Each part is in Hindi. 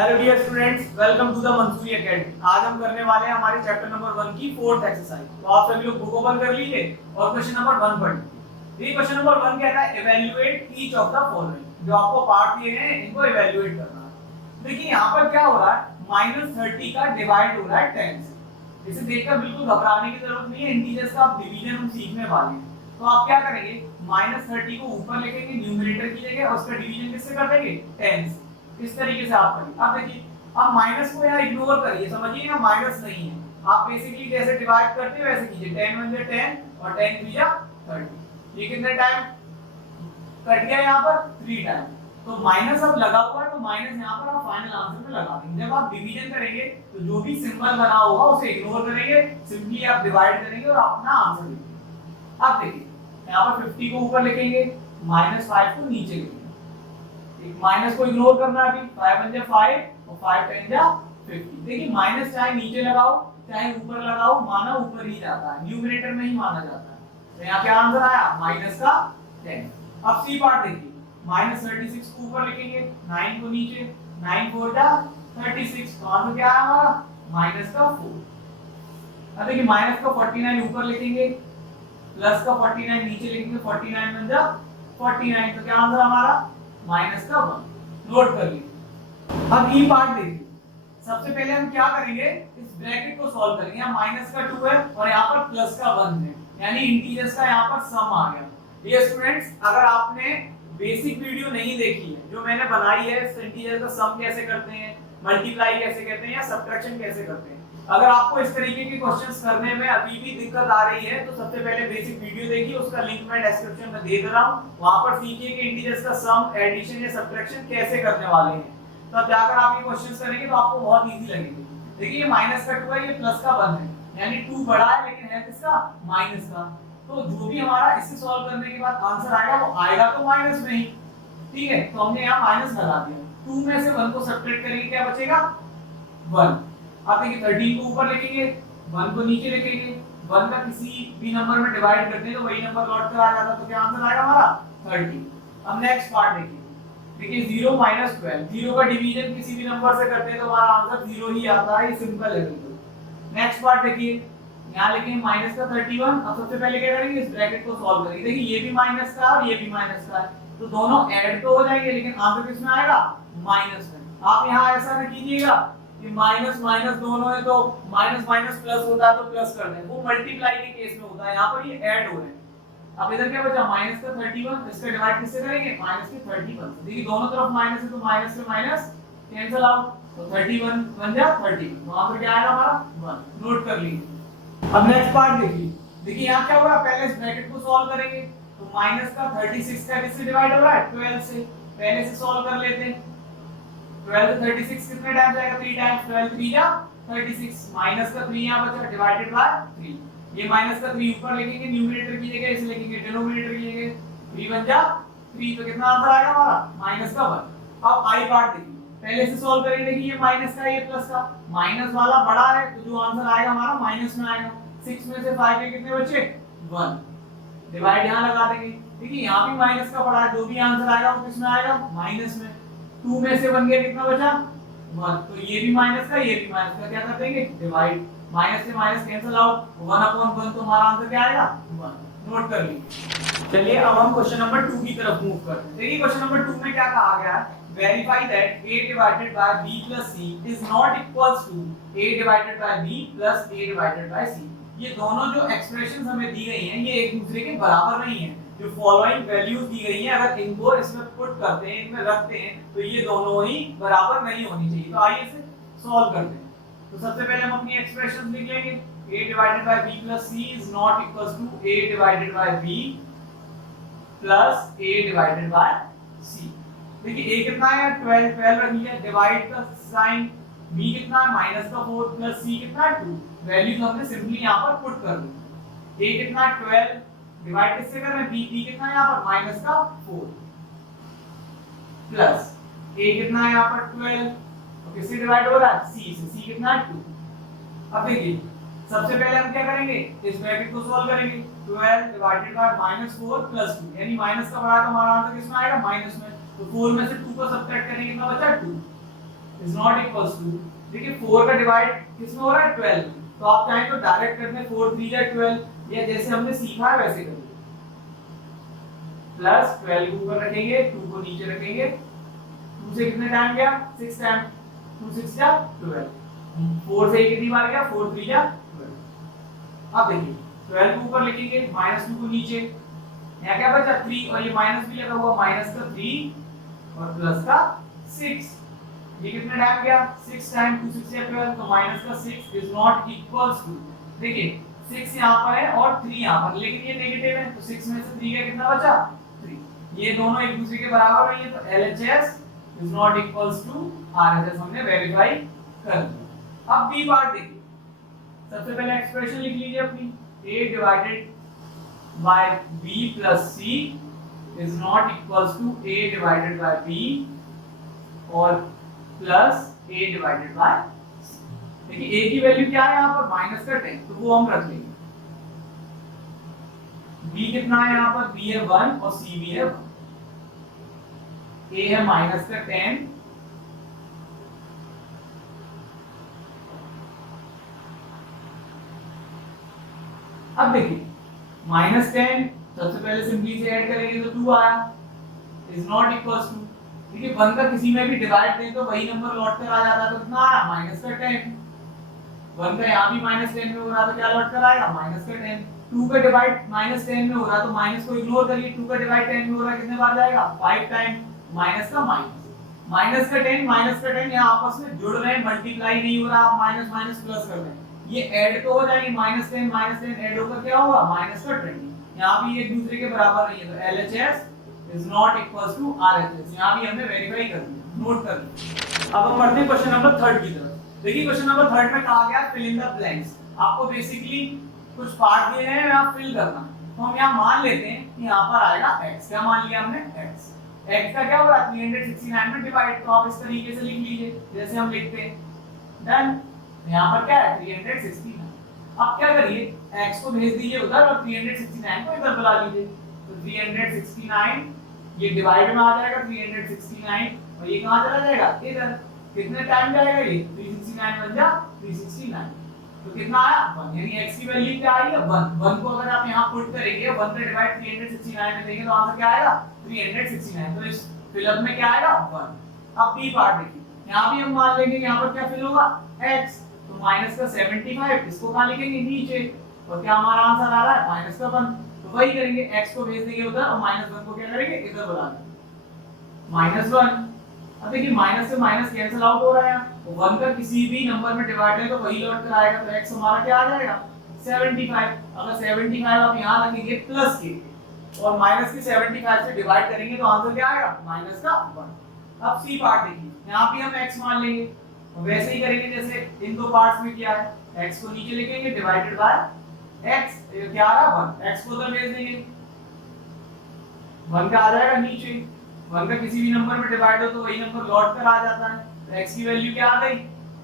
Hello dear students, welcome to the Mussoorie academy. आज हम करने वाले हैं हमारे चैप्टर नंबर 1 की फोर्थ एक्सरसाइज। तो आप सभी लोग बुक ओपन कर लीजिए और क्वेश्चन नंबर 1 पढ़ लीजिए। ये क्वेश्चन नंबर 1 कहता है evaluate each of the following. जो आपको पार्ट दिए हैं इनको इवैल्यूएट करना है। देखिए यहाँ पर क्या हो रहा है, -30 का डिवाइड हो रहा है 10 से। इसे देखकर बिल्कुल घबराने की जरूरत नहीं है, इंटीजर्स का आप डिवीजन हम सीखने वाले हैं। तो आप क्या करेंगे, -30 को ऊपर लिखेंगे न्यूमरेटर की जगह और उसका डिवीजन किससे कर देंगे, 10 से। इस तरीके से आप करिए। अब देखिए, अब माइनस को यहाँ इग्नोर करिए, समझिए यहाँ माइनस नहीं है। आप बेसिकली जैसे डिवाइड करते हो वैसे कीजिए, 10 1 जा 10 और 10 3 जा 30। ये कितने टाइम कट गया, यहाँ पर 3 टाइम। तो माइनस अब लगा हुआ है तो माइनस यहाँ पर आप फाइनल आंसर में लगा देंगे। जब आप डिवीजन करेंगे तो जो भी सिंबल बना होगा उसे इग्नोर करेंगे, सिंपली आप डिवाइड करेंगे और अपना आंसर लिखेंगे। अब देखिए यहाँ पर 50 को ऊपर लिखेंगे, -5 को नीचे लिखेंगे। माइनस को इग्नोर करना है, अभी 5 1 जा 5 और 5 10 जा 50। देखिए माइनस चाहे नीचे लगाओ चाहे ऊपर लगाओ, माना ऊपर ही जाता है, न्यूमरेटर में ही माना जाता है। तो यहाँ क्या आंसर आया, माइनस का 10। अब सी पार्ट देखिए, -36 को ऊपर लिखेंगे, 9 को नीचे, 9 4 जा 36। तो आंसर क्या आया हमारा, माइनस का 4। अब देखिए माइनस का 49 ऊपर लिखेंगे, प्लस का 49 नीचे लिखेंगे, 49 1 जा 49। तो क्या आंसर हमारा, माइनस का 1। नोट कर लीजिए। अब ई पार्ट देखिए, सबसे पहले हम क्या करेंगे, इस ब्रैकेट को सॉल्व करेंगे। यहाँ माइनस का 2 है और यहाँ पर प्लस का 1 है, यानी इंटीजर्स का यहाँ पर सम आ गया। ये स्टूडेंट्स, अगर आपने बेसिक वीडियो नहीं देखी है जो मैंने बनाई है, इंटीजर का सम कैसे करते हैं, मल्टीप्लाई कैसे करते हैं या सब्ट्रैक्शन कैसे करते हैं, अगर आपको इस तरीके के क्वेश्चंस करने में अभी भी दिक्कत आ रही है तो सबसे पहले बेसिक वीडियो देखिए, उसका लिंक मैं डिस्क्रिप्शन में दे रहा हूं। वहां पर सीखिए कि इंटीजर्स का सम, एडिशन या सब्ट्रैक्शन कैसे करने वाले हैं। तब जाकर आप ये क्वेश्चंस करेंगे तो आपको बहुत इजी लगेंगे। देखिए ये माइनस का 2 है, ये प्लस का 1 है, यानी 2 बड़ा है लेकिन है किसका, माइनस का। तो जो भी हमारा इससे सॉल्व करने के बाद आंसर आएगा वो आएगा तो माइनस में ही, ठीक है। तो हमने यहाँ माइनस लगा दिया, 2 में से 1 को सब्ट्रैक्ट करेंगे, क्या बचेगा, 1। अब देखिए 13 को ऊपर लिखेंगे, 1 को नीचे लिखेंगे। 1 का किसी भी नंबर में डिवाइड करते हैं तो वही नंबर लौट कर आ जाता है, तो क्या आंसर आएगा हमारा, 30। अब नेक्स्ट पार्ट देखिए, देखिए 0 -12, 0 का डिवीजन किसी भी नंबर से करते हैं तो हमारा आंसर 0 ही आता है, ये सिंपल है बिल्कुल। नेक्स्ट पार्ट देखिए, यहाँ लिखेंगे माइनस का 31। अब सबसे पहले क्या करेंगे, इस ब्रैकेट को सॉल्व करेंगे। देखिए ये भी माइनस का और ये भी माइनस का है, तो दोनों ऐड तो हो जाएंगे लेकिन आंसर किसमें आएगा, माइनस में। आप यहाँ ऐसा न कीजिएगा कि माइनस माइनस दोनों है तो माइनस माइनस प्लस होता है तो प्लस कर दें, वो मल्टीप्लाई के केस में होता है, यहाँ पर ये ऐड हो रहे हैं। अब इधर क्या बचा, माइनस का 31, इसका डिवाइड किससे करेंगे, माइनस के 31। देखिए दोनों तरफ माइनस है तो माइनस से माइनस कैंसिल आउट, तो 31 1 जा 30। तो वहां पर क्या आएगा हमारा, 1। नोट कर लीजिए। अब नेक्स्ट पार्ट देखिए, देखिए यहाँ क्या हो रहा है, पहले इस ब्रैकेट को सॉल्व करेंगे तो माइनस का 36 का किससे डिवाइड हो रहा है, 12 से। पहले से सॉल्व कर लेते हैं। 12 से 36 कितने टाइम्स जाएगा, 3 टाइम्स। 12 3 जा 36, माइनस का 3 यहाँ बचा, डिवाइडेड बाय 3। ये माइनस का 3 ऊपर लिखेंगे न्यूमरेटर की जगह, इसे लिखेंगे डिनोमिनेटर की जगह, 3 1 जा 3। तो कितना आंसर आएगा हमारा, माइनस का 1। अब आई पार्ट देखिए, पहले से सॉल्व करेंगे। देखिए ये माइनस का, ये प्लस का, माइनस वाला बड़ा है तो जो आंसर आएगा हमारा माइनस में आएगा। 6 में से 5 के कितने बचे, 1। डिवाइड यहाँ लगा देंगे। देखिए यहाँ भी माइनस का बड़ा है, जो भी आंसर आएगा वो किसमें आएगा, माइनस में। 2 में से 1 गया, कितना बचा, 1। तो ये भी माइनस का, ये भी माइनस का, क्या कर देंगे, डिवाइड। माइनस से माइनस कैंसिल आउट, 1/1। तो हमारा आंसर क्या आएगा, 1। नोट कर लीजिए। चलिए अब हम क्वेश्चन नंबर 2 की तरफ मूव करते हैं। देखिए क्वेश्चन नंबर 2 में क्या कहा गया है, verify that a divided by b plus c is not equals to a divided by b plus a divided by c। ये दोनों जो एक्सप्रेशंस हमें दी गई हैं ये एक दूसरे के बराबर नहीं है। जो फॉलोइंग वैल्यूज दी गई हैं अगर इनको इसमें पुट करते हैं, इनमें रखते हैं तो ये दोनों ही बराबर नहीं होनी चाहिए। तो आइए इसे सॉल्व करते हैं। तो सबसे पहले हम अपनी एक्सप्रेशंस लिख लेंगे, a divided by b plus c is not equals to a divided by b plus a divided by c। देखिए a कितना है, 12 12 रख लिया, डिवाइड का साइन, b कितना है, माइनस का 4 प्लस c कितना है, 2। वैल्यूज हमने सिंपली यहाँ पर पुट कर दी। a कितना है 12, डिवाइड किससे कर रहे हैं, b कितना है यहाँ पर, माइनस का 4 प्लस a कितना है यहाँ पर 12, तो किससे डिवाइड हो रहा है, c से। c कितना है 2। अब देखिए सबसे पहले हम क्या करेंगे, इस ब्रैकेट को सॉल्व करेंगे। 12 डिवाइडेड बाय -4 प्लस 2, यानी माइनस का बड़ा तो हमारा आंसर किसमें आएगा, माइनस में। तो 4 में से 2 को सब्ट्रैक्ट करेंगे, कितना बचा, 2। इज नॉट इक्वल्स टू, देखिए 4 का डिवाइड किसमें हो रहा है 12, तो आप चाहें तो डायरेक्ट कर दें 4 3 जा 12, या जैसे हमने सीखा है वैसे करिए, प्लस 12 को ऊपर रखेंगे 2 को नीचे रखेंगे, 2 से कितने टाइम गया 6 टाइम, 2 6 जा 12, 4 से कितनी बार गया 4 3 जा 12। अब देखिए 12 को ऊपर लिखेंगे -2 को नीचे, यहाँ क्या बचा 3 और ये माइनस भी लगा हुआ, माइनस का 3 और प्लस का 6, ये कितने टाइम गया 6 टाइम, 2 6 या 12, तो माइनस का 6 इज नॉट इक्वल्स टू, देखिए 6 यहाँ पर है और 3 यहाँ पर, लेकिन ये नेगेटिव है तो 6 में से 3 का कितना बचा 3, ये दोनों एक दूसरे के बराबर नहीं है, तो LHS is not equals to RHS हमने वेरीफाई कर दिया। अब बी पार्ट देखिए, सबसे पहले एक्सप्रेशन लिख लीजिए अपनी, a divided by b plus c is not equals to a divided by b और plus a divided by c। देखिए a की वैल्यू क्या है यहाँ पर माइनस का 10, तो वो हम रख लेंगे। b कितना है यहाँ पर, b है 1 और c भी है 1, a है माइनस का 10 अब देखिए -10 सबसे पहले सिंपली से ऐड करेंगे तो 2 आया, इज नॉट इक्वल्स टू, देखिए 1 का किसी में भी डिवाइड दें तो वही नंबर लौट कर आ जाता है, तो कितना आया -10, 1 का यहाँ भी -10 में हो रहा तो क्या लौट कर आएगा -10, 2 का डिवाइड -10 में हो रहा तो माइनस को इग्नोर करिए, 2 का डिवाइड 10 में हो रहा कितने बार जाएगा 5 टाइम, माइनस का माइनस का 10 यहाँ आपस में जुड़ रहे हैं, मल्टीप्लाई नहीं हो रहा, आप माइनस माइनस प्लस कर रहे हैं, ये ऐड तो हो जाएंगे -10 ऐड होकर क्या होगा -20, यहाँ भी एक दूसरे के बराबर नहीं है, तो LHS is not equals to RHS, यहाँ भी हमने वेरीफाई कर दिया, नोट कर लिया। अब हम बढ़ते हैं क्वेश्चन नंबर 3 की तरफ। देखिए क्वेश्चन नंबर 3 में कहा गया फिल इन द ब्लैंक्स, आपको बेसिकली कुछ पार्ट दिए हैं आप फिल करना, तो हम यहाँ मान लेते हैं कि यहाँ पर आएगा x, क्या मान लिया हमने x का क्या होगा 369 में डिवाइड, तो आप इस तरीके से लिख लीजिए जैसे हम लिखते हैं, डन। यहाँ पर क्या है 369, अब क्या करिए x को भेज दीजिए उधर और 369 को इधर बुला लीजिए, तो 369 ये डिवाइड में आ जाएगा 369 और ये कहाँ चला जाएगा इधर, कितने टाइम जाएगा ये 369 बन जा 369, तो कितना आया 1, यानी x की वैल्यू क्या आई है 1 को अगर आप यहाँ पुट करेंगे 1 का डिवाइड 369 में देंगे तो आंसर क्या आएगा 369, तो इस फिलअप में क्या आएगा 1। अब बी पार्ट देखिए, यहाँ भी हम मान लेंगे यहाँ पर क्या फिल होगा x, तो माइनस का 75 इसको कहाँ लिखेंगे नीचे, और क्या हमारा आंसर आ रहा है -1, तो वही करेंगे x को भेज देंगे उधर और -1 को क्या करेंगे इधर बुला देंगे -1। अब देखिए माइनस से माइनस कैंसिल आउट हो रहा है, तो 1 का किसी भी नंबर में डिवाइड है तो वही लौट कर आएगा, तो x हमारा क्या आ जाएगा 75, अगर 75 आप यहाँ रखेंगे प्लस के और माइनस के 75 से डिवाइड करेंगे तो आंसर क्या आएगा -1। अब सी पार्ट देखिए, यहाँ भी हम x मान लेंगे, वैसे ही करेंगे जैसे इन दो पार्ट्स में किया है, x को नीचे लिखेंगे डिवाइडेड बाय x, क्या आ रहा 1, x को उधर भेज देंगे 1 का आ जाएगा नीचे, 1 का किसी भी नंबर में डिवाइड हो तो वही नंबर लौट कर आ जाता है, तो x की वैल्यू क्या आ गई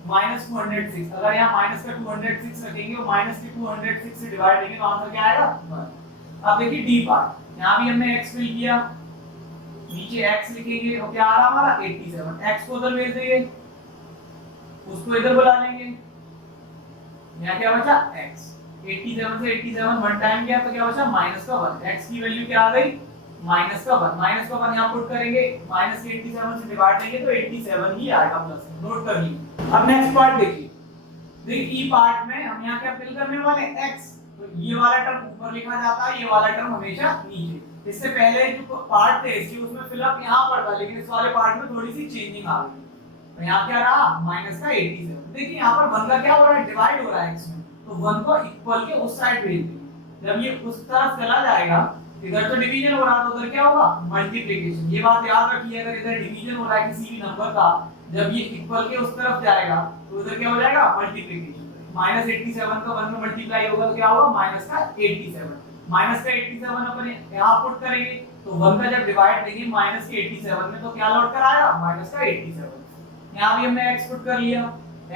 -206, अगर यहाँ माइनस का 206 रखेंगे और माइनस के 206 से डिवाइड देंगे तो आंसर क्या आएगा 1। अब देखिए डी पार्ट, यहाँ भी हमने x फिल किया, नीचे x लिखेंगे और क्या आ रहा हमारा 87, x को उधर भेज देंगे उसको इधर बुला लेंगे, यहाँ क्या बचा x, 87 से 87 वन टाइम गया तो क्या बचा -1, x की वैल्यू क्या आ गई -1 यहाँ पुट करेंगे, माइनस के 87 से डिवाइड देंगे तो 87 ही आएगा प्लस, नोट कर लीजिए। अब नेक्स्ट पार्ट देखिए, देखिए ई पार्ट में हम यहाँ क्या फिल करने वाले x, तो ये वाला टर्म ऊपर लिखा जाता है, ये वाला टर्म हमेशा नीचे, इससे पहले जो पार्ट थे इसकी उसमें फिलअप यहाँ पर था, लेकिन इस वाले पार्ट में थोड़ी सी चेंजिंग आ गई, तो यहाँ क्या रहा -87। देखिए यहाँ पर 1 का क्या हो रहा है डिवाइड हो रहा है इसमें, तो 1 को इक्वल के उस साइड भेज देंगे, जब ये उस तरफ चला जाएगा इधर तो डिवीजन हो रहा है तो उधर क्या होगा मल्टीप्लिकेशन, ये बात याद रखिए, अगर इधर डिवीजन हो रहा है किसी भी नंबर का, जब ये इक्वल के उस तरफ जाएगा तो उधर क्या हो जाएगा मल्टीप्लिकेशन, -87 का 1 में मल्टीप्लाई होगा तो क्या होगा -87 अपन यहाँ पुट करेंगे, तो 1 का जब डिवाइड देंगे -87 में तो क्या लौट कर आएगा -87। यहाँ भी हमने x पुट कर लिया,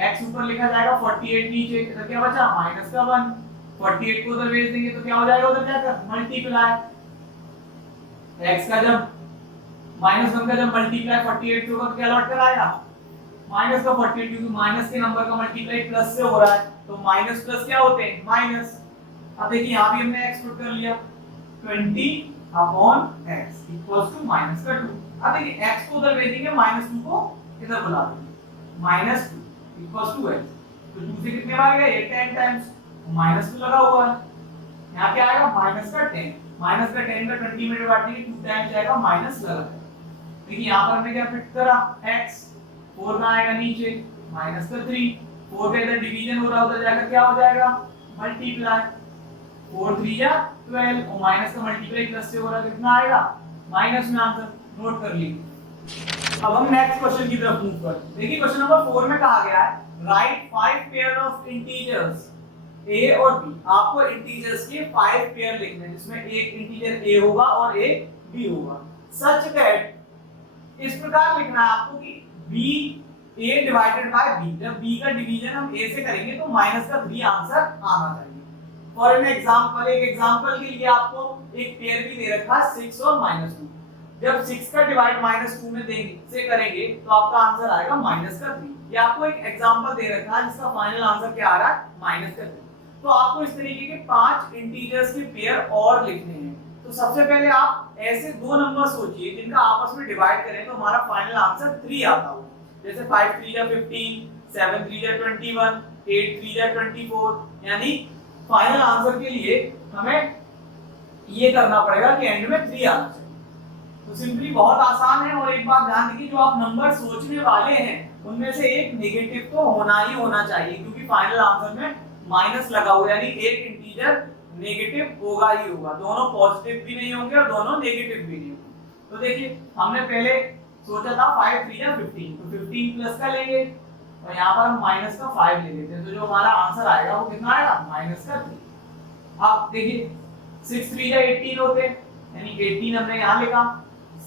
x ऊपर लिखा जाएगा 48 नीचे, तो क्या बचा -1, 48 को उधर भेज देंगे तो क्या हो जाएगा उधर जाकर मल्टीप्लाई, x का जब -1 का जब मल्टीप्लाई 48 से होगा तो क्या लौट कर आएगा माइनस का 48 क्योंकि माइनस के नंबर का मल्टीप्लाई प्लस से हो रहा है, तो माइनस प्लस क्या होते हैं, माइनस। अब देखिए यहाँ भी हमने x पुट कर लिया, 20 upon x equals to minus का 2। अब देखिए x को उधर भेजेंगे, -2 को इधर बुला देंगे, -2 इक्वल्स टू x। तो 2 से कितने बार गया, ये 10 टाइम्स, -2 लगा हुआ है, यहाँ क्या आएगा, -10 -10 का 20 में डिवाइड करेंगे, 2 टाइम्स जाएगा, माइनस लगा है। देखिए यहाँ पर हमने क्या फिट करा, x 4 का आएगा नीचे, -3, 4 का इधर डिवीजन हो रहा है, उधर जाकर क्या हो जाएगा, मल्टीप्लाई, 4 3 या 12, और माइनस का मल्टीप्लाई प्लस से हो रहा है, कितना आएगा, माइनस में आंसर नोट कर लीजिए। अब हम नेक्स्ट क्वेश्चन की तरफ मूव करते हैं। देखिए क्वेश्चन नंबर 4 में कहा गया है right 5 pair of integers a और b। आपको इंटीजर्स के 5 पेयर लिखने हैं, जिसमें एक इंटीजर a होगा और एक b होगा, सच दैट इस प्रकार लिखना है आपको कि b a divided by b। जब b का डिवीजन हम a से करेंगे तो माइनस का 3 आंसर आना चाहिए। फॉर एन एग्जांपल, एक एग्जांपल के लिए आपको एक पेयर भी दे रखा है 6 और -2। जब 6 का डिवाइड -2 में देंगे से करेंगे तो आपका आंसर आएगा -3। ये आपको एक एग्जांपल दे रखा है जिसका फाइनल आंसर क्या आ रहा है, -3। तो आपको इस तरीके के 5 इंटीजर्स के पेयर और लिखने हैं। तो सबसे पहले आप ऐसे दो नंबर सोचिए जिनका आपस में डिवाइड करें तो हमारा फाइनल आंसर 3 आता हो। जैसे 5 3 या 15, 7 3 या 21, 8 3 या 24। यानी फाइनल आंसर के लिए हमें ये करना पड़ेगा कि एंड में 3 आना चाहिए। तो सिंपली बहुत आसान है। और एक बात ध्यान रखिए, जो आप नंबर सोचने वाले हैं उनमें से एक नेगेटिव तो होना ही होना चाहिए, क्योंकि फाइनल आंसर में माइनस लगा हुआ, यानी एक इंटीजर नेगेटिव होगा ही होगा। दोनों पॉजिटिव भी नहीं होंगे और दोनों नेगेटिव भी नहीं होंगे। तो देखिए हमने पहले सोचा था 5 3 या 15, तो 15 प्लस का लेंगे और यहाँ पर हम माइनस का 5 ले लेते हैं, तो जो हमारा आंसर आएगा वो कितना आएगा, -3। अब देखिए 6 3 या 18 होते, यानी 18 हमने यहाँ लिखा,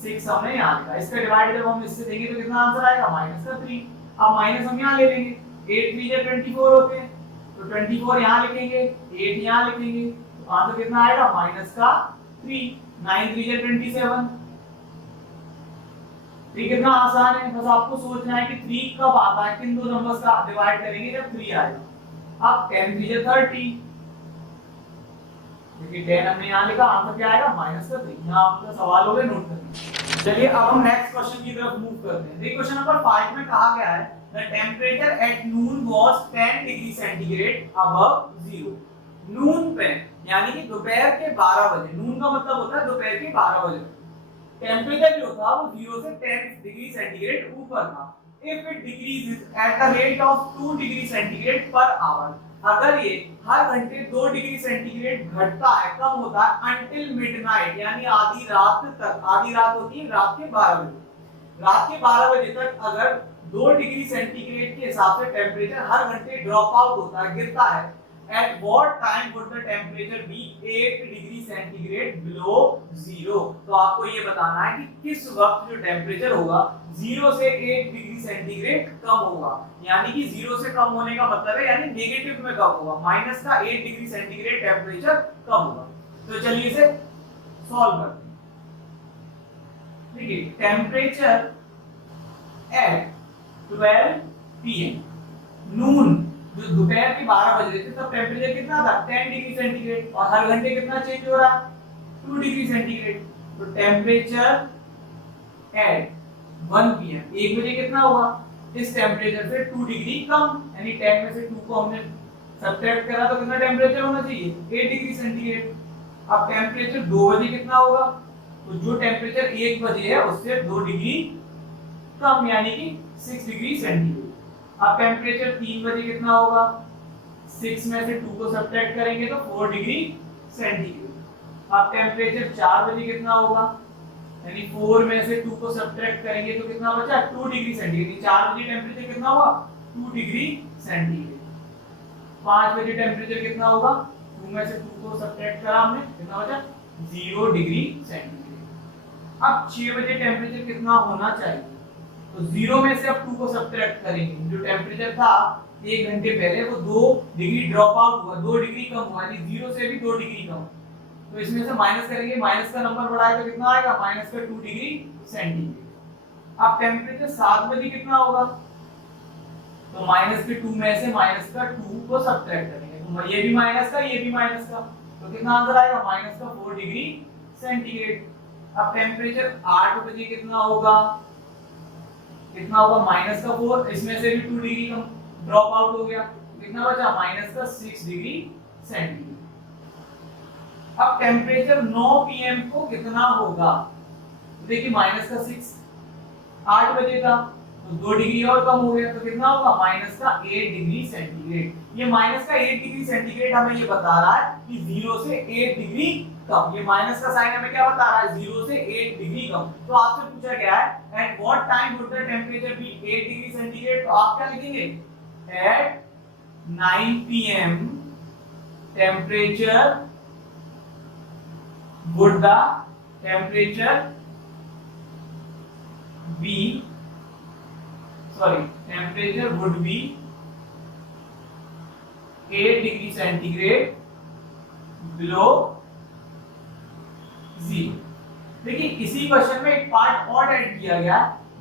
6 हमने यहाँ लिखा। इसका डिवाइड जब हम इससे देंगे तो कितना आंसर आएगा, -3। अब माइनस हम यहाँ ले लेंगे, 8 3 या 24 होते हैं, तो 24 यहाँ लिखेंगे, 8 यहाँ लिखेंगे, तो आंसर कितना आएगा, -3। 9 3 या 27। ये कितना आसान है, बस आपको सोचना है कि 3 कब आता है, किन दो नंबर्स का डिवाइड करेंगे जब 3 आएगा। अब 10 3 या 30, देखिए 10 हमने यहाँ लिखा, आंसर क्या आएगा, -3। यहाँ आपका सवाल हो गया, नोट करिए। चलिए अब हम नेक्स्ट क्वेश्चन की तरफ मूव करते हैं। देखिए क्वेश्चन नंबर 5 में कहा गया है the temperature at noon was 10 degree centigrade above 0। नून पे यानी कि दोपहर के 12 बजे, नून का मतलब होता है दोपहर के 12 बजे, टेम्परेचर जो था वो 0 से 10 डिग्री सेंटीग्रेड ऊपर था। if it decreases at a rate of 2 degree centigrade per hour, अगर ये हर घंटे 2 डिग्री सेंटीग्रेड घटता है, कम होता है, until midnight यानी आधी रात तक। आधी रात होती है रात के 12 बजे। रात के 12 बजे तक अगर 2 डिग्री सेंटीग्रेड के हिसाब से टेम्परेचर हर घंटे ड्रॉप आउट होता है, गिरता है, at what time would the temperature be 8 degree centigrade below 0। तो आपको ये बताना है कि किस वक्त जो टेम्परेचर होगा 0 से 8 डिग्री सेंटीग्रेड कम होगा। यानी कि 0 से कम होने का मतलब है यानी नेगेटिव में कम होगा, माइनस का 8 डिग्री सेंटीग्रेड टेम्परेचर कम होगा। तो चलिए इसे सॉल्व करते हैं। देखिए टेम्परेचर एट 12 PM, नून जो दोपहर के 12 बज रहे थे तब टेम्परेचर कितना था, 10 डिग्री सेंटीग्रेड, और हर घंटे कितना चेंज हो रहा है, 2 डिग्री सेंटीग्रेड। तो टेम्परेचर एट 1 PM, 1 बजे कितना होगा, इस टेम्परेचर से 2 डिग्री कम, यानी 10 में से 2 को हमने सब्ट्रैक्ट करा तो कितना टेम्परेचर होना चाहिए, 8 डिग्री सेंटीग्रेड। अब टेम्परेचर 2 बजे कितना होगा, तो जो टेम्परेचर 1 बजे है उससे 2 डिग्री कम, यानी कि 6 डिग्री सेंटीग्रेड। अब टेम्परेचर 3 बजे कितना होगा, 6 में से 2 को सब्ट्रैक्ट करेंगे तो 4 डिग्री सेंटीग्रेड। अब टेम्परेचर 4 बजे कितना होगा, यानी 4 में से 2 को सब्ट्रैक्ट करेंगे तो कितना बचा, 2 डिग्री सेंटीग्रेड। 4 बजे टेम्परेचर कितना हुआ, 2 डिग्री सेंटीग्रेड। 5 बजे टेम्परेचर कितना होगा, 2 में से 2 को सब्ट्रैक्ट करा हमने, कितना बचा, 0 डिग्री सेंटीग्रेड। अब 6 बजे टेम्परेचर कितना होना चाहिए, तो 0 में से अब 2 को सब्ट्रैक्ट करेंगे, जो टेम्परेचर था 1 घंटे पहले वो 2 डिग्री ड्रॉप आउट हुआ, 2 डिग्री कम हुआ, यानी 0 से भी 2 डिग्री कम। तो इसमें से माइनस करेंगे, माइनस का नंबर बढ़ाएगा तो कितना आएगा, -2 डिग्री सेंटीग्रेड। अब टेम्परेचर 7 बजे कितना होगा, तो माइनस के 2 में से माइनस का 2 को सब्ट्रैक्ट करेंगे, तो ये भी माइनस का, ये भी माइनस का, तो कितना आंसर आएगा माइनस का 4 डिग्री सेंटीग्रेड। अब टेम्परेचर 8 बजे कितना होगा, कितना होगा माइनस का 4, इसमें से भी 2 डिग्री कम ड्रॉप आउट हो गया, कितना बचा माइनस का 6 डिग्री सेंटीग्रेड। अब टेम्परेचर 9 पीएम को कितना होगा, देखिए माइनस का 6, 8 बजे का तो 2 डिग्री और कम हो गया, तो कितना होगा माइनस का 8 डिग्री सेंटीग्रेड। ये माइनस का 8 डिग्री सेंटीग्रेड हमें ये बता रहा है कि 0 से 8 डिग्री कम, ये माइनस का साइन हमें क्या बता रहा है 0 से 8 डिग्री कम। तो आपसे पूछा गया है at what time would the temperature be 8 degree centigrade, तो आप क्या लिखेंगे at 9 PM temperature would the temperature be temperature would be 8 degree centigrade below 0। देखिए इसी क्वेश्चन में एक पार्ट और ऐड किया गया,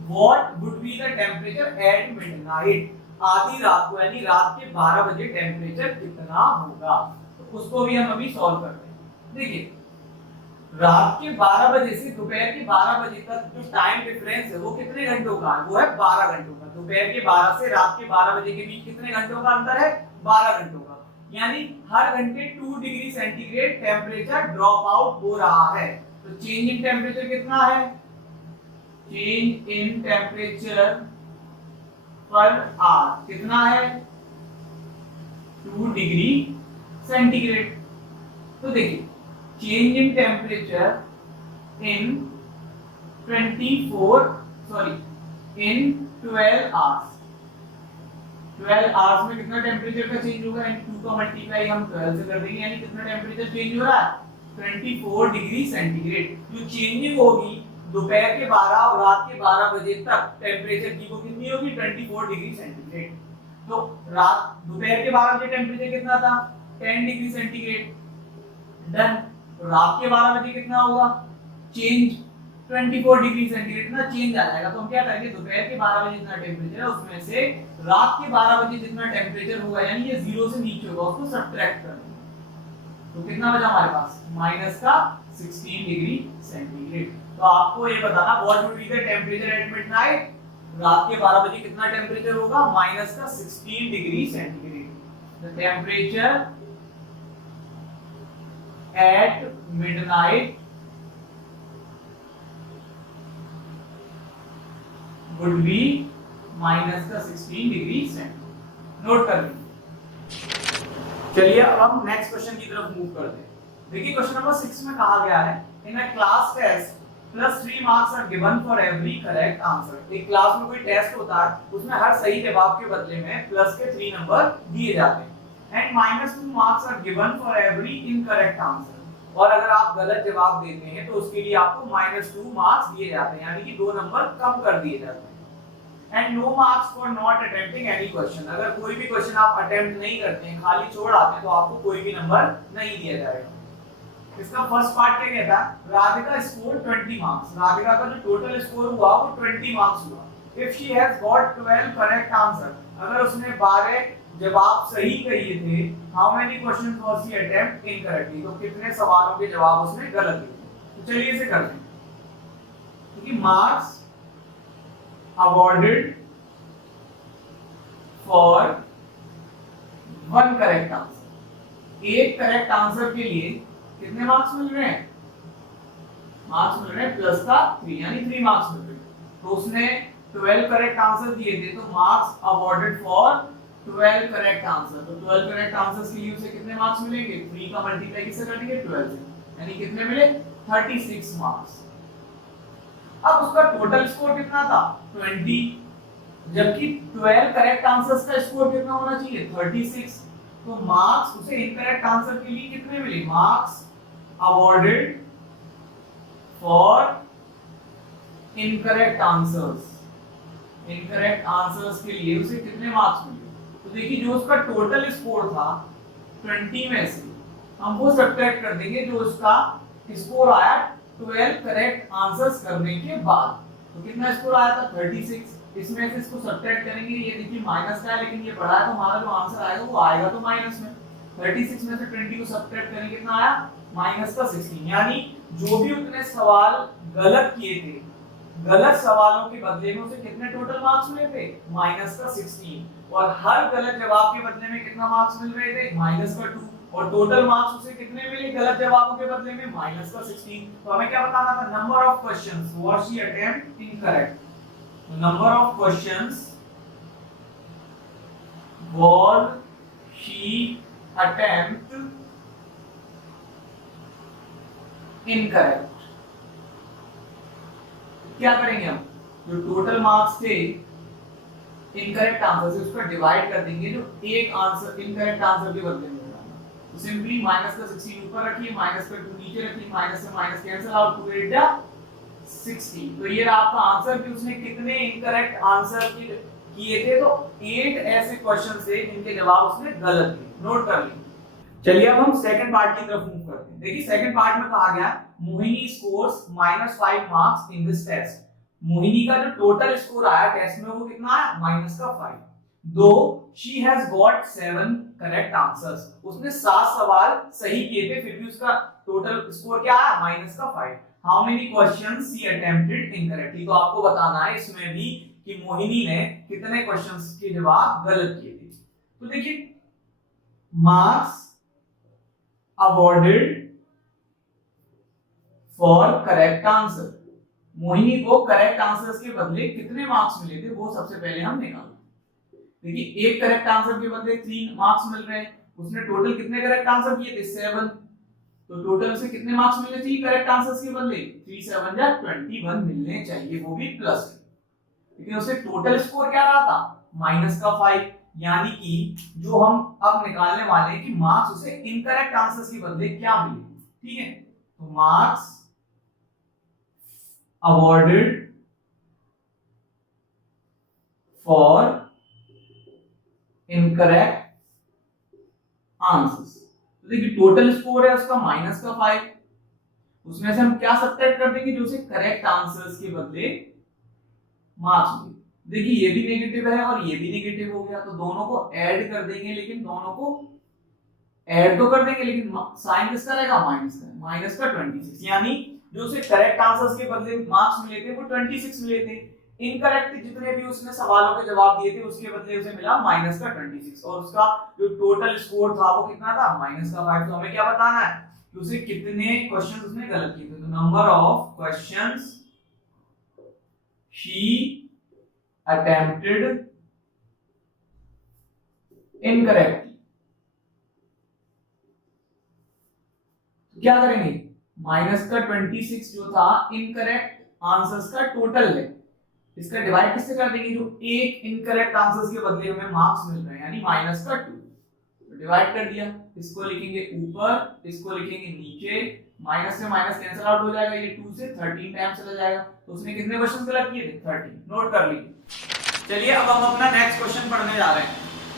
what would be the temperature at midnight, आधी रात को यानी रात के 12 बजे टेम्परेचर कितना होगा, तो उसको भी हम अभी सॉल्व करते हैं। देखिए रात के 12 बजे से दोपहर के 12 बजे तक जो टाइम डिफरेंस है वो कितने घंटों का है, वो है 12 घंटों का। दोपहर के 12 से रात के 12 बजे के बीच कितने घंटों का अंतर है 12 घंटों का, यानी हर घंटे 2 degree centigrade temperature drop out हो रहा है। तो चेंज इन टेम्परेचर कितना है, change in temperature per hour कितना है 2 डिग्री सेंटीग्रेड। तो देखिए change in temperature in 12 hours, 12 hours में कितना टेम्परेचर का चेंज होगा, इन 2 का मल्टीप्लाई हम 12 से कर देंगे, यानी कितना टेम्परेचर चेंज हो रहा है 24 डिग्री सेंटीग्रेड। जो चेंजिंग होगी दोपहर के 12 और रात के 12 बजे तक टेम्परेचर की वो कितनी होगी 24 डिग्री सेंटीग्रेड। तो रात दोपहर के 12 बजे टेम्परेचर कितना था 10 डिग्री सेंटीग्रेड, डन। तो रात के 12 बजे कितना होगा चेंज 24 डिग्री सेंटीग्रेड ना चेंज आ जाएगा। तो हम क्या करेंगे दोपहर के 12 बजे जितना टेम्परेचर है उसमें से रात के 12 बजे जितना टेम्परेचर होगा यानी ये 0 से नीचे होगा उसको सब्ट्रैक्ट कर देंगे, तो कितना बचा हमारे पास माइनस का 16 डिग्री सेंटीग्रेड। तो आपको ये बताना what would be the temperature at midnight, रात के 12 बजे कितना टेम्परेचर होगा माइनस का 16 degree centigrade. The temperature at midnight would be minus का 16 डिग्री सेंटीग्रेड। नोट कर लीजिए। चलिए अब हम नेक्स्ट क्वेश्चन की तरफ मूव करते हैं। देखिए क्वेश्चन नंबर 6 में कहा गया है in a class test +3 marks are given for every correct answer. एक क्लास में कोई टेस्ट होता है उसमें हर सही जवाब के बदले में प्लस के 3 नंबर दिए जाते हैं and -2 marks are given for every incorrect answer, और अगर आप गलत जवाब देते हैं तो उसके लिए आपको -2 मार्क्स दिए जाते हैं, यानी कि 2 नंबर कम कर दिए जाते हैं। And no marks for not attempting any question, अगर कोई भी क्वेश्चन आप अटेम्प्ट नहीं करते हैं खाली छोड़ आते हैं तो आपको कोई भी नंबर नहीं दिया जाएगा। इसका फर्स्ट पार्ट क्या कहता है राधिका स्कोर 20 मार्क्स, राधिका का जो टोटल स्कोर हुआ वो 20 मार्क्स हुआ। If she has got 12 correct answer, अगर उसने 12 जवाब सही कहिए थे, how many questions was she attempt incorrectly, तो कितने सवालों के जवाब उसने गलत दिए। तो चलिए इसे करते हैं। क्योंकि marks awarded for 1 correct answer, एक करेक्ट आंसर के लिए कितने मार्क्स मिल रहे हैं, मार्क्स मिल रहे हैं प्लस का 3 यानी 3 मार्क्स मिल रहे हैं। तो उसने 12 करेक्ट आंसर दिए थे तो marks awarded for 12 correct answer, तो 12 करेक्ट आंसर्स के लिए उसे कितने मार्क्स मिलेंगे 3 का मल्टीप्लाई किससे करेंगे 12 से, यानी कितने मिले 36 मार्क्स। अब उसका टोटल स्कोर कितना था 20, जबकि 12 करेक्ट आंसर्स का स्कोर कितना होना चाहिए 36, तो मार्क्स उसे इनकरेक्ट आंसर के लिए कितने मिले, marks awarded for incorrect answers, incorrect answers के लिए उसे कितने मार्क्स मिले। तो देखिए जो उसका टोटल स्कोर था 20 में से हम वो सब्ट्रैक्ट कर देंगे जो उसका स्कोर आया 12 करेक्ट आंसर्स करने के बाद, तो कितना स्कोर आया था 36, इसमें से इसको सब्ट्रैक्ट करेंगे, ये देखिए माइनस का है लेकिन ये बड़ा है तो हमारा जो आंसर आएगा वो आएगा तो माइनस में। 36 में से 20 को सब्ट्रैक्ट करेंगे कितना आया, माइनस का 16। यानी जो भी उतने सवाल गलत किए थे, गलत सवालों के बदले में उसे कितने टोटल मार्क्स मिले थे, माइनस का 16। और हर गलत जवाब के बदले में कितना मार्क्स मिल रहे थे, माइनस का 2। और टोटल मार्क्स उसे कितने मिले गलत जवाबों के बदले में, माइनस का 16। तो हमें क्या बताना था, number of questions what she attempt incorrect, number of questions was she attempt incorrect। क्या करेंगे हम, जो टोटल मार्क्स थे इनकरेक्ट आंसर से उसको डिवाइड कर देंगे जो एक आंसर इनकरेक्ट आंसर के बदले में होगा। तो सिंपली माइनस का 16 ऊपर रखिए, माइनस का 2 नीचे रखिए, माइनस से माइनस कैंसिल आउट, 2 8 जा 16। तो ये आपका आंसर कि उसने कितने इनकरेक्ट आंसर किए थे, तो 8 ऐसे क्वेश्चन थे जिनके जवाब उसने गलत दिए, नोट कर लीजिए। चलिए अब हम सेकंड पार्ट की तरफ मूव करते हैं। देखिए सेकंड पार्ट में कहा गया Mohini scores -5 marks in this test. Mohini का जो टोटल स्कोर आया टेस्ट में वो कितना आया, माइनस का 5। दो she has got 7 correct answers, उसने 7 सवाल सही किए थे फिर भी उसका टोटल स्कोर क्या आया, माइनस का 5। How many questions she attempted incorrectly, तो आपको बताना है इसमें भी कि मोहिनी ने कितने क्वेश्चंस के जवाब गलत किए थे। तो देखिए marks awarded for correct answer, Mohini को करेक्ट आंसर्स के बदले कितने मार्क्स मिले थे वो सबसे पहले हम निकालें। देखिए एक करेक्ट आंसर के बदले 3 मार्क्स मिल रहे हैं, उसने टोटल कितने करेक्ट आंसर किए थे, 7। तो टोटल से कितने मार्क्स मिले थे करेक्ट आंसर्स के बदले, 3 7 जा 21 मिलने चाहिए, वो भी प्लस। लेकिन उससे टोटल स्कोर क्या रहा था, माइनस का 5। यानी कि जो हम अब निकालने वाले हैं कि मार्क्स उसे इनकरेक्ट आंसर्स के बदले क्या मिले, ठीक है। तो marks awarded for incorrect answers, तो देखिए टोटल स्कोर है उसका माइनस का 5, उसमें से हम क्या सब्ट्रैक्ट कर देंगे, जो उसे करेक्ट आंसर्स के बदले मार्क्स मिले। देखिए ये भी नेगेटिव है और ये भी नेगेटिव हो गया, तो दोनों को ऐड कर देंगे, लेकिन दोनों को ऐड तो कर देंगे लेकिन साइन किसका रहेगा, माइनस का, माइनस का 26। यानी जो उसे करेक्ट आंसर्स के बदले मार्क्स मिले थे वो 26 मिले थे, इनकरेक्ट जितने भी उसने सवालों के जवाब दिए थे उसके बदले उसे मिला माइनस का 26, और उसका जो टोटल स्कोर था वो कितना था, माइनस का 5। तो हमें क्या बताना है कि उसे कितने क्वेश्चंस उसने गलत किए थे। तो number of questions she attempted incorrectly, क्या करेंगे, माइनस का 26 जो था इनकरेक्ट आंसर्स का टोटल है, इसका डिवाइड किससे कर देंगे, जो एक इनकरेक्ट आंसर्स के बदले हमें मार्क्स मिल रहे हैं यानी माइनस का 2, तो डिवाइड कर दिया। इसको लिखेंगे ऊपर, इसको लिखेंगे नीचे, माइनस से माइनस कैंसिल आउट हो जाएगा, ये 2 से 13 टाइम चला जाएगा। तो उसने कितने क्वेश्चन गलत किए थे, 13, नोट कर लीजिए। चलिए अब हम अपना नेक्स्ट क्वेश्चन पढ़ने जा रहे हैं।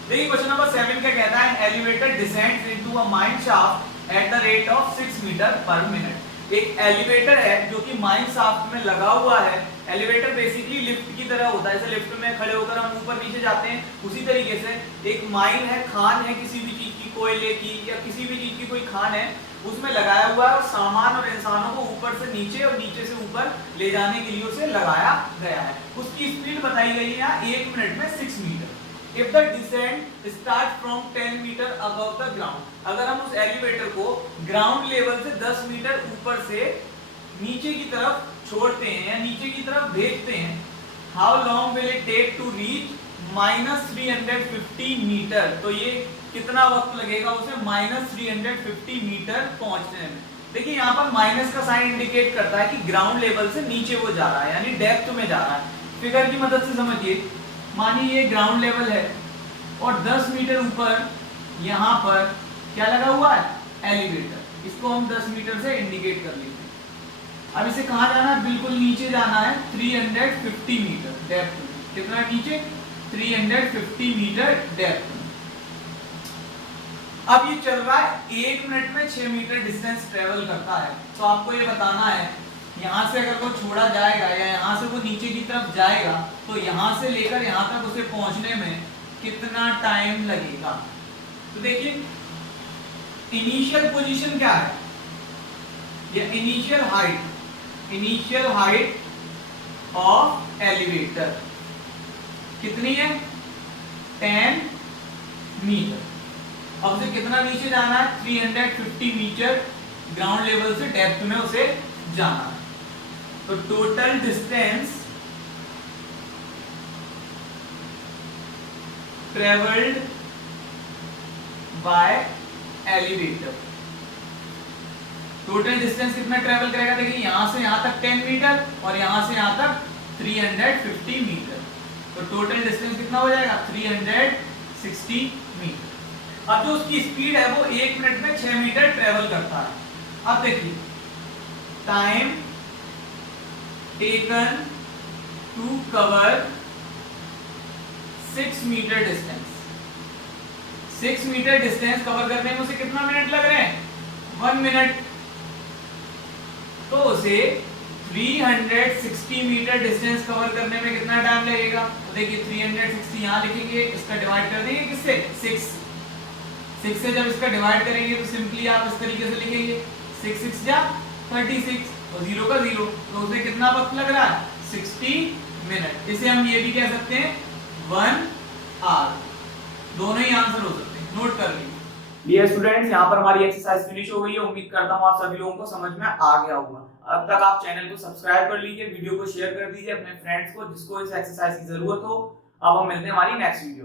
देखिए क्वेश्चन नंबर 7 क्या कहता है, elevator descends into a mine shaft at the rate of 6 metre per minute. एक एलिवेटर है जो कि माइन शाफ्ट में लगा हुआ है। एलिवेटर बेसिकली लिफ्ट की तरह होता है, जैसे लिफ्ट में खड़े होकर हम ऊपर नीचे जाते हैं, उसी तरीके से एक माइन है, खान है किसी भी चीज की, कोयले की या किसी भी चीज की कोई खान है, उसमें लगाया हुआ है और सामान और इंसानों को ऊपर से नीचे और नीचे से ऊपर ले जाने के लिए उसे लगाया गया है। उसकी स्पीड बताई गई है यहाँ 1 मिनट में 6 metre. If the descent start from 10 मीटर above the ground, अगर हम उस एलिवेटर को ग्राउंड लेवल से 10 मीटर ऊपर से नीचे की तरफ छोड़ते हैं या नीचे की तरफ भेजते हैं, how long will it take to reach -350 metre, तो ये कितना वक्त लगेगा उसे -350 मीटर पहुंचने में। देखिए यहाँ पर माइनस का साइन इंडिकेट करता है कि ग्राउंड लेवल से नीचे वो जा रहा है यानी डेप्थ में जा रहा है। फिगर की मदद से समझिए, मानिए ये ग्राउंड लेवल है और 10 मीटर ऊपर यहाँ पर क्या लगा हुआ है, एलिवेटर, इसको हम 10 मीटर से इंडिकेट कर लेते हैं। अब इसे कहाँ जाना है, बिल्कुल नीचे जाना है 350 मीटर डेप्थ में। कितना नीचे, 350 मीटर डेप्थ में। अब ये चल रहा है 1 मिनट में 6 मीटर डिस्टेंस ट्रेवल करता है। तो आपको ये बताना है यहाँ से अगर वो छोड़ा जाएगा या यहाँ से वो नीचे की तरफ जाएगा तो यहाँ से लेकर यहाँ तक उसे पहुंचने में कितना टाइम लगेगा। तो देखिए इनिशियल पोजीशन क्या है, ये इनिशियल हाइट ऑफ एलिवेटर कितनी है 10 मीटर। अब उसे कितना नीचे जाना है 350 मीटर ग्राउंड लेवल से डेप्थ में उसे जाना है। तो total distance travelled by elevator, total distance कितना ट्रेवल करेगा, देखिए यहां से यहां तक 10 मीटर और यहां से यहां तक 350 मीटर, तो टोटल डिस्टेंस कितना हो जाएगा 360 मीटर। अब जो उसकी स्पीड है वो 1 मिनट में 6 मीटर ट्रेवल करता है। अब देखिए time taken to cover 6 metre distance, 6 metre distance cover करने में उसे कितना मिनट लग रहे हैं 1 मिनट। तो उसे 360 मीटर डिस्टेंस कवर करने में कितना टाइम लगेगा, तो देखिए 360 यहाँ लिखेंगे, इसका डिवाइड कर देंगे किससे 6 से जब इसका डिवाइड करेंगे तो सिंपली आप इस तरीके से लिखेंगे 6 6 जा 36 और 0 का 0, तो उसे कितना वक्त लग रहा है 60 मिनट। इसे हम ये भी कह सकते हैं 1 आवर, दोनों ही आंसर हो सकते हैं, नोट कर लीजिए। डियर स्टूडेंट्स, यहाँ पर हमारी एक्सरसाइज फिनिश हो गई है। उम्मीद करता हूँ आप सभी लोगों को समझ में आ गया होगा। अब तक आप चैनल को सब्सक्राइब कर लीजिए, वीडियो को शेयर कर दीजिए अपने फ्रेंड्स को जिसको इस एक्सरसाइज की जरूरत हो। अब हम मिलते हैं हमारी नेक्स्ट वीडियो।